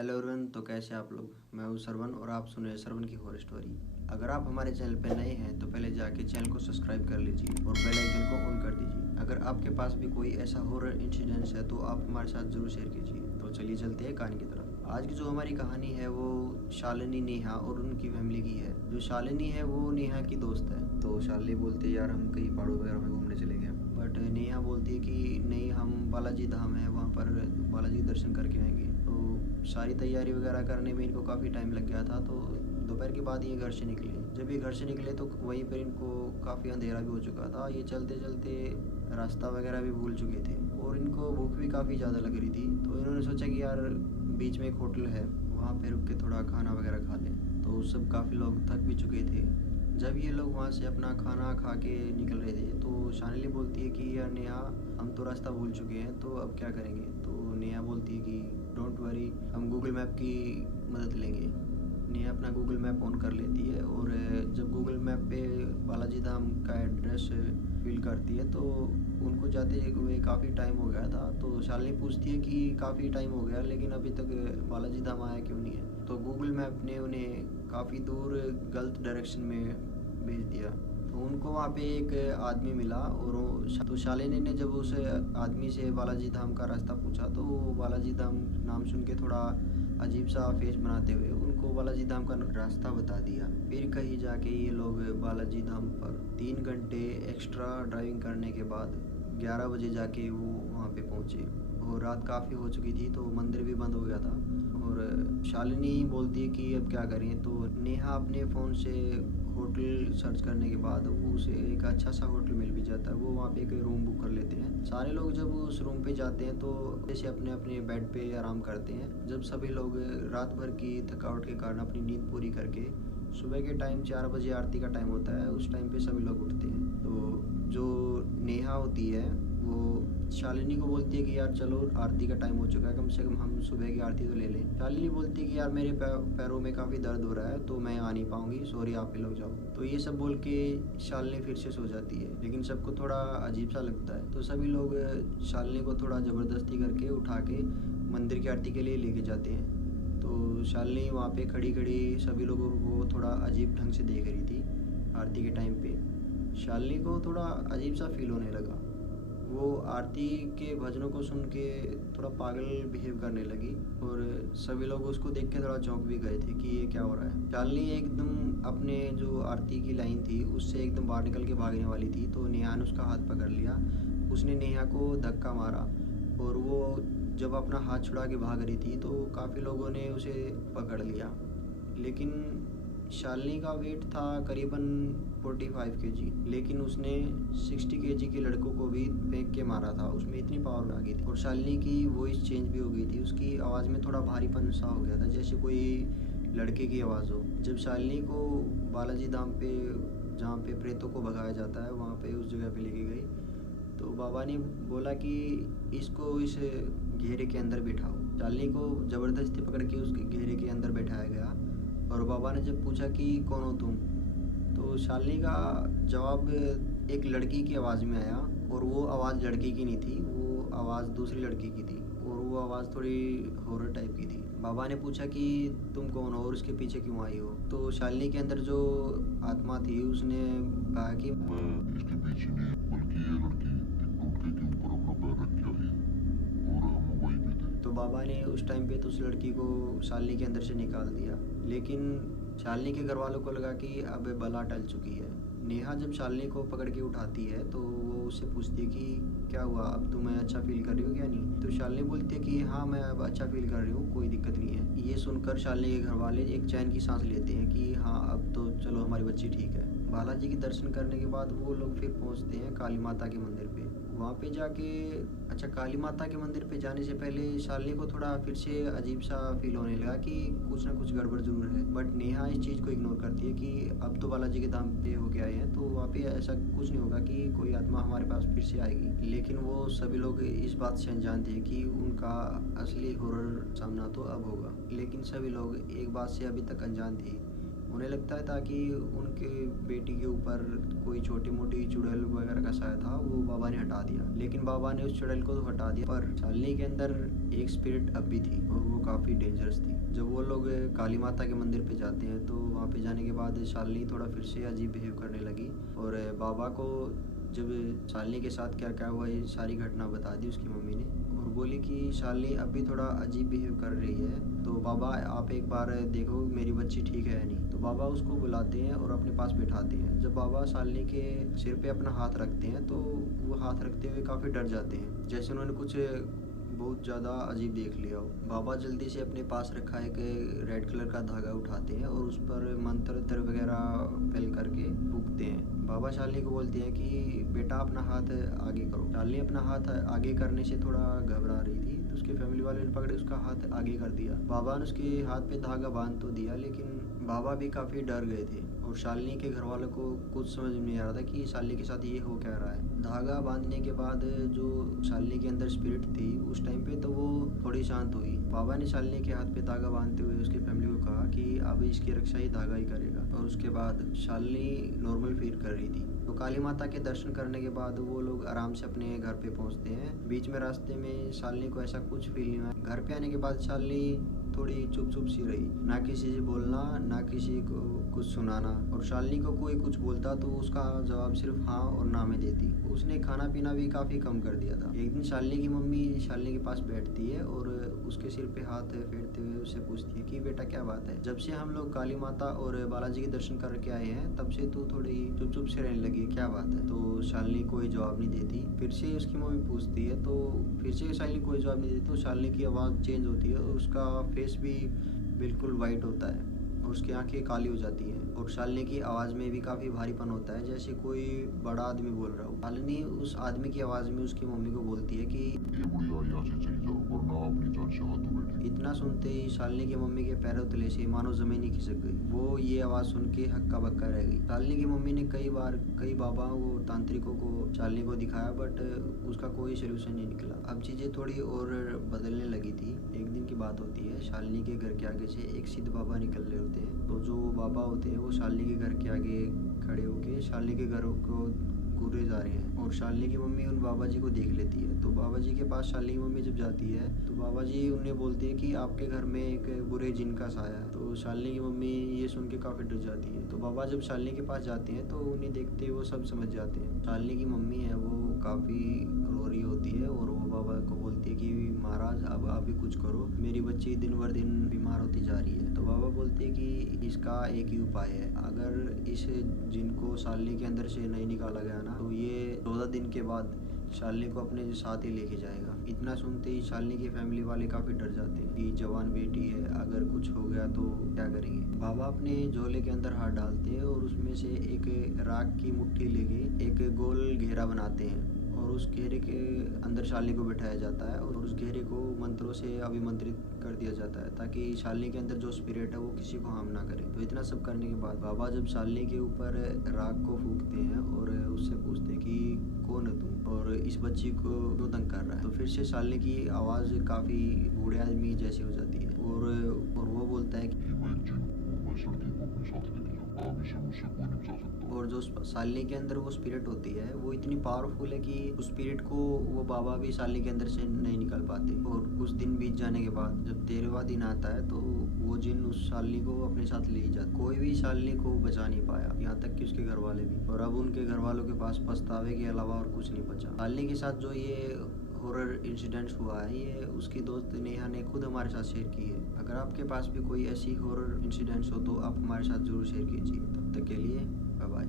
Hello everyone. तो कैसे आप लोग। मैं हूं सरवन और आप सुन रहे हैं सरवन की हॉरर स्टोरी। अगर आप हमारे चैनल पर नए हैं तो पहले जाके चैनल को सब्सक्राइब कर लीजिए और बेल आइकन को ऑन कर दीजिए। अगर आपके पास भी कोई ऐसा हॉरर इंसिडेंस है तो आप हमारे साथ ज़रूर शेयर कीजिए। तो चलिए चलते हैं कहानी की तरफ। आज की जो हमारी कहानी है वो शालिनी, नेहा और उनकी फैमिली की है। जो शालिनी है वो नेहा की दोस्त है। तो शालिनी बोलती है यार हम कहीं पहाड़ों वगैरह में घूमने चले गए। बट नेहा बोलती है कि नहीं, हम बालाजी धाम है वहाँ पर बालाजी दर्शन करके आएंगे। तो सारी तैयारी वगैरह करने में इनको काफ़ी टाइम लग गया था। तो दोपहर के बाद ये घर से निकले। जब ये घर से निकले तो वहीं पर इनको काफ़ी अंधेरा भी हो चुका था। ये चलते चलते रास्ता वगैरह भी भूल चुके थे और इनको भूख भी काफ़ी ज़्यादा लग रही थी। तो इन्होंने सोचा कि यार बीच में एक होटल है, वहाँ पे रुक के थोड़ा खाना वगैरह खा लें। तो सब काफ़ी लोग थक भी चुके थे। जब ये लोग वहाँ से अपना खाना खा के निकल रहे थे तो शालिनी बोलती है कि यार नेहा, हम तो रास्ता भूल चुके हैं, तो अब क्या करेंगे। तो नेहा बोलती है कि डोंट वरी, हम गूगल मैप की मदद लेंगे। नेहा अपना गूगल मैप ऑन कर लेती है और जब गूगल मैप पे बालाजी धाम का एड्रेस फिल करती है तो उनको जाते हुए काफ़ी टाइम हो गया था। तो शालिनी पूछती है कि काफ़ी टाइम हो गया लेकिन अभी तक बालाजी धाम आया क्यों नहीं है। तो गूगल मैप ने उन्हें काफ़ी दूर गलत डायरेक्शन में भेज दिया। तो उनको वहाँ पे एक आदमी मिला और तो शालिनी ने जब उस आदमी से बालाजी धाम का रास्ता पूछा तो वो बालाजी धाम नाम सुन के थोड़ा अजीब सा फेस बनाते हुए उनको बालाजी धाम का रास्ता बता दिया। फिर कहीं जाके ये लोग बालाजी धाम पर 3 घंटे एक्स्ट्रा ड्राइविंग करने के बाद 11 बजे जाके वो वहाँ पे पहुँचे और रात काफ़ी हो चुकी थी तो मंदिर भी बंद हो गया था। और शालिनी बोलती है कि अब क्या करें। तो नेहा अपने फ़ोन से होटल सर्च करने के बाद वो उसे एक अच्छा सा होटल मिल भी जाता है। वो वहाँ पे एक रूम बुक कर लेते हैं। सारे लोग जब उस रूम पे जाते हैं तो जैसे अपने अपने बेड पे आराम करते हैं। जब सभी लोग रात भर की थकावट के कारण अपनी नींद पूरी करके सुबह के टाइम 4 बजे आरती का टाइम होता है, उस टाइम पे सभी लोग उठते हैं। तो जो नेहा होती है वो शालिनी को बोलती है कि यार चलो आरती का टाइम हो चुका है, कम से कम हम सुबह की आरती तो ले लें। शालिनी बोलती है कि यार मेरे पैरों में काफ़ी दर्द हो रहा है तो मैं आ नहीं पाऊंगी, सॉरी आप ही लोग जाओ। तो ये सब बोल के शालिनी फिर से सो जाती है लेकिन सबको थोड़ा अजीब सा लगता है। तो सभी लोग शालिनी को थोड़ा ज़बरदस्ती करके उठा के मंदिर की आरती के लिए लेके जाते हैं। तो शालिनी वहाँ पे खड़ी खड़ी सभी लोगों को थोड़ा अजीब ढंग से देख रही थी। आरती के टाइम पे शालिनी को थोड़ा अजीब सा फील होने लगा। वो आरती के भजनों को सुन के थोड़ा पागल बिहेव करने लगी और सभी लोग उसको देख के थोड़ा चौंक भी गए थे कि ये क्या हो रहा है। शालिनी एकदम अपने जो आरती की लाइन थी उससे एकदम बाहर निकल के भागने वाली थी तो नेहा ने उसका हाथ पकड़ लिया। उसने नेहा को धक्का मारा और वो जब अपना हाथ छुड़ा के भाग रही थी तो काफ़ी लोगों ने उसे पकड़ लिया। लेकिन शालिनी का वेट था करीबन 45 केजी, लेकिन उसने 60 केजी के लड़कों को भी फेंक के मारा था। उसमें इतनी पावर आ गई थी और शालिनी की वॉइस चेंज भी हो गई थी। उसकी आवाज़ में थोड़ा भारीपन सा हो गया था, जैसे कोई लड़के की आवाज़ हो। जब शालिनी को बालाजी धाम पे, जहाँ पे प्रेतों को भगाया जाता है, वहाँ पे उस जगह पे लेके गई तो बाबा ने बोला कि इसको इस घेरे के अंदर बिठाओ। शालिनी को ज़बरदस्ती पकड़ के उस घेरे के अंदर बैठाया गया और बाबा ने जब पूछा कि कौन हो तुम, तो शालिनी का जवाब एक लड़की की आवाज़ में आया और वो आवाज़ लड़की की नहीं थी, वो आवाज़ दूसरी लड़की की थी और वो आवाज़ थोड़ी हॉरर टाइप की थी। बाबा ने पूछा कि तुम कौन हो और उसके पीछे क्यों आई हो। तो शालिनी के अंदर जो आत्मा थी उसने कहा कि मैं इसके पीछे नहीं, बल्कि ये लड़की एक टोटके के ऊपर अपना पैर रख के आई है और हम वहीं पे थे। तो बाबा ने उस टाइम पे तो उस लड़की को शालिनी के अंदर से निकाल दिया। लेकिन शालिनी के घर वालों को लगा कि अब बला टल चुकी है। नेहा जब शालिनी को पकड़ के उठाती है तो वो उससे पूछती है कि क्या हुआ, अब तुम्हें अच्छा फील कर रही हो क्या नहीं। तो शालिनी बोलती है कि हाँ मैं अब अच्छा फील कर रही हूँ, कोई दिक्कत नहीं है। ये सुनकर शालिनी के घर वाले एक चैन की सांस लेते हैं कि हाँ अब तो चलो हमारी बच्ची ठीक है। बालाजी के दर्शन करने के बाद वो लोग फिर पहुँचते हैं काली माता के मंदिर पे। वहाँ पे जाके अच्छा, काली माता के मंदिर पे जाने से पहले शालिनी को थोड़ा फिर से अजीब सा फील होने लगा कि कुछ ना कुछ गड़बड़ ज़रूर है। बट नेहा इस चीज़ को इग्नोर करती है कि अब तो बालाजी के धाम पे होके आए हैं तो वहाँ पे ऐसा कुछ नहीं होगा कि कोई आत्मा हमारे पास फिर से आएगी। लेकिन वो सभी लोग इस बात से अनजान थे कि उनका असली हॉरर सामना तो अब होगा। लेकिन सभी लोग एक बात से अभी तक अनजान थे उन्हें लगता है ताकि उनके बेटी के ऊपर कोई छोटी मोटी चुड़ैल वगैरह का साया था, वो बाबा ने हटा दिया। लेकिन बाबा ने उस चुड़ैल को तो हटा दिया, पर शालिनी के अंदर एक स्पिरिट अब भी थी और वो काफ़ी डेंजरस थी। जब वो लोग काली माता के मंदिर पे जाते हैं तो वहाँ पे जाने के बाद शालिनी थोड़ा फिर से अजीब बिहेव करने लगी और बाबा को जब शालिनी के साथ क्या क्या हुआ ये सारी घटना बता दी उसकी मम्मी ने और बोली कि शालिनी अब भी थोड़ा अजीब बिहेव कर रही है, तो बाबा आप एक बार देखो मेरी बच्ची ठीक है या नहीं। तो बाबा उसको बुलाते हैं और अपने पास बिठाते हैं। जब बाबा शालिनी के सिर पे अपना हाथ रखते हैं तो वो हाथ रखते हुए काफ़ी डर जाते हैं, जैसे उन्होंने कुछ बहुत ज़्यादा अजीब देख लिया हो। बाबा जल्दी से अपने पास रखा एक रेड कलर का धागा उठाते हैं और उस पर मंत्र वगैरह फैल करके फूकते हैं। बाबा शालिनी को बोलते हैं कि बेटा अपना हाथ आगे करो। शालिनी अपना हाथ आगे करने से थोड़ा घबरा रही थी, तो उसके फैमिली वाले ने पकड़े उसका हाथ आगे कर दिया। बाबा ने उसके हाथ पे धागा बांध तो दिया, लेकिन बाबा भी काफ़ी डर गए थे और शालिनी के घर वालों को कुछ समझ नहीं आ रहा था कि शालिनी के साथ ये हो क्या रहा है। धागा बांधने के बाद जो शालिनी के अंदर स्पिरिट थी उस टाइम पे तो वो थोड़ी शांत हुई। बाबा ने शालिनी के हाथ पे धागा बांधते हुए उसकी फैमिली को कहा कि अब इसकी रक्षा ही धागा ही करेगा, और उसके बाद शालिनी नॉर्मल फील कर रही थी। तो काली माता के दर्शन करने के बाद वो लोग आराम से अपने घर पे पहुंचते हैं। बीच में रास्ते में शालिनी को ऐसा कुछ फील नहीं हुआ। घर पे आने के बाद शालिनी थोड़ी चुप सी रही, ना किसी से बोलना ना किसी को कुछ सुनाना, और शालिनी को कोई कुछ बोलता तो उसका जवाब सिर्फ हाँ और ना में देती। उसने खाना पीना भी काफ़ी कम कर दिया था। एक दिन शालिनी की मम्मी शालिनी के पास बैठती है और उसके सिर पे हाथ फेरते हुए उससे पूछती है कि बेटा क्या बात है, जब से हम लोग काली माता और बालाजी के दर्शन करके आए हैं तब से तू थोड़ी चुप से रहने लगी, क्या बात है। तो शालिनी कोई जवाब नहीं देती। फिर से उसकी मम्मी पूछती है तो फिर से शालिनी कोई जवाब नहीं देती। तो शालिनी की आवाज़ चेंज होती है और उसका फेस भी बिल्कुल वाइट होता है और उसकी आंखें काली हो जाती हैं और शालिनी की आवाज़ में भी काफ़ी भारीपन होता है, जैसे कोई बड़ा आदमी बोल रहा हो। शालिनी उस आदमी की आवाज़ में उसकी मम्मी को बोलती है कि ये बुढ़िया यहाँ से चली जाओ वरना अपनी जान से हाथों बैठे। इतना सुनते ही शालिनी की मम्मी के पैरों तले से मानो ज़मीन ही खिसक गई। वो ये आवाज़ सुन के हक्का बक्का रह गई। शालिनी की मम्मी ने कई बाबाओं को तांत्रिकों को शालिनी को दिखाया, बट उसका कोई सोल्यूशन नहीं निकला। अब चीज़ें थोड़ी और बदलने लगी थी। एक दिन की बात होती है, शालिनी के घर के आगे से एक सिद्ध बाबा निकल रहे होते हैं। तो जो बाबा होते हैं वो शालिनी के घर के आगे खड़े होके शालिनी के घर को घूरे जा रहे हैं और शालिनी की मम्मी उन बाबा जी को देख लेती है। तो बाबा जी के पास शालिनी की मम्मी जब जाती है तो बाबा जी उन्हें बोलते हैं कि आपके घर में एक बुरे जिन का साया है। तो शालिनी की मम्मी ये सुन के काफ़ी डर जाती है। तो बाबा जब शालिनी के पास जाते हैं तो उन्हें देखते ही वो सब समझ जाते हैं। शालिनी की मम्मी है वो काफ़ी रो रही होती है और वो बाबा को बोलती है कि महाराज अब आप भी कुछ करो, मेरी बच्ची दिन बर दिन बीमार होती जा रही है। तो बाबा बोलते हैं कि इसका एक ही उपाय है, अगर इस जिन को शालिनी के अंदर से नहीं निकाला गया ना तो ये 14 दिन के बाद शालिनी को अपने साथ ही लेके जाएगा। इतना सुनते ही शालिनी की फैमिली वाले काफ़ी डर जाते हैं कि जवान बेटी है, अगर कुछ हो गया तो क्या करेंगे। बाबा अपने झोले के अंदर हाथ डालते हैं और उसमें से एक राख की मुट्ठी लेके एक गोल घेरा बनाते हैं और उस घेरे के अंदर शालिनी को बिठाया जाता है और उस घेरे को मंत्रों से अभिमंत्रित कर दिया जाता है ताकि शालिनी के अंदर जो स्पिरिट है वो किसी को हार्म ना करे। तो इतना सब करने के बाद बाबा जब शालिनी के ऊपर राख को फूकते हैं और उससे पूछते हैं कि कौन है तुम और इस बच्ची को क्यों तंग कर रहा है। तो फिर से शालिनी की आवाज़ काफ़ी बूढ़े आदमी जैसी हो जाती है और वो बोलता है कि मैं एक जिन हूँ, मैं इस लड़की को अपने साथ लेके जाऊँ, अब इसे मुझसे कोई नहीं बचा सकता। और जो शालिनी के अंदर वो स्पिरिट होती है वो इतनी पावरफुल है कि उस स्पिरिट को वो बाबा भी शालिनी के अंदर से नहीं निकाल पाते। और कुछ दिन बीत जाने के बाद जब 13वां दिन आता है तो वो जिन उस शालिनी को अपने साथ ले ही जाता। कोई भी शालिनी को बचा नहीं पाया, यहाँ तक कि उसके घर वाले भी। और अब उनके घर वालों के पास पछतावे के अलावा और कुछ नहीं बचा। शालिनी के साथ जो ये हॉरर इंसिडेंट्स हुआ है ये उसकी दोस्त नेहा ने खुद हमारे साथ शेयर की है। अगर आपके पास भी कोई ऐसी हॉरर इंसिडेंट्स हो तो आप हमारे साथ ज़रूर शेयर कीजिए। तब तक के लिए बाय बाय।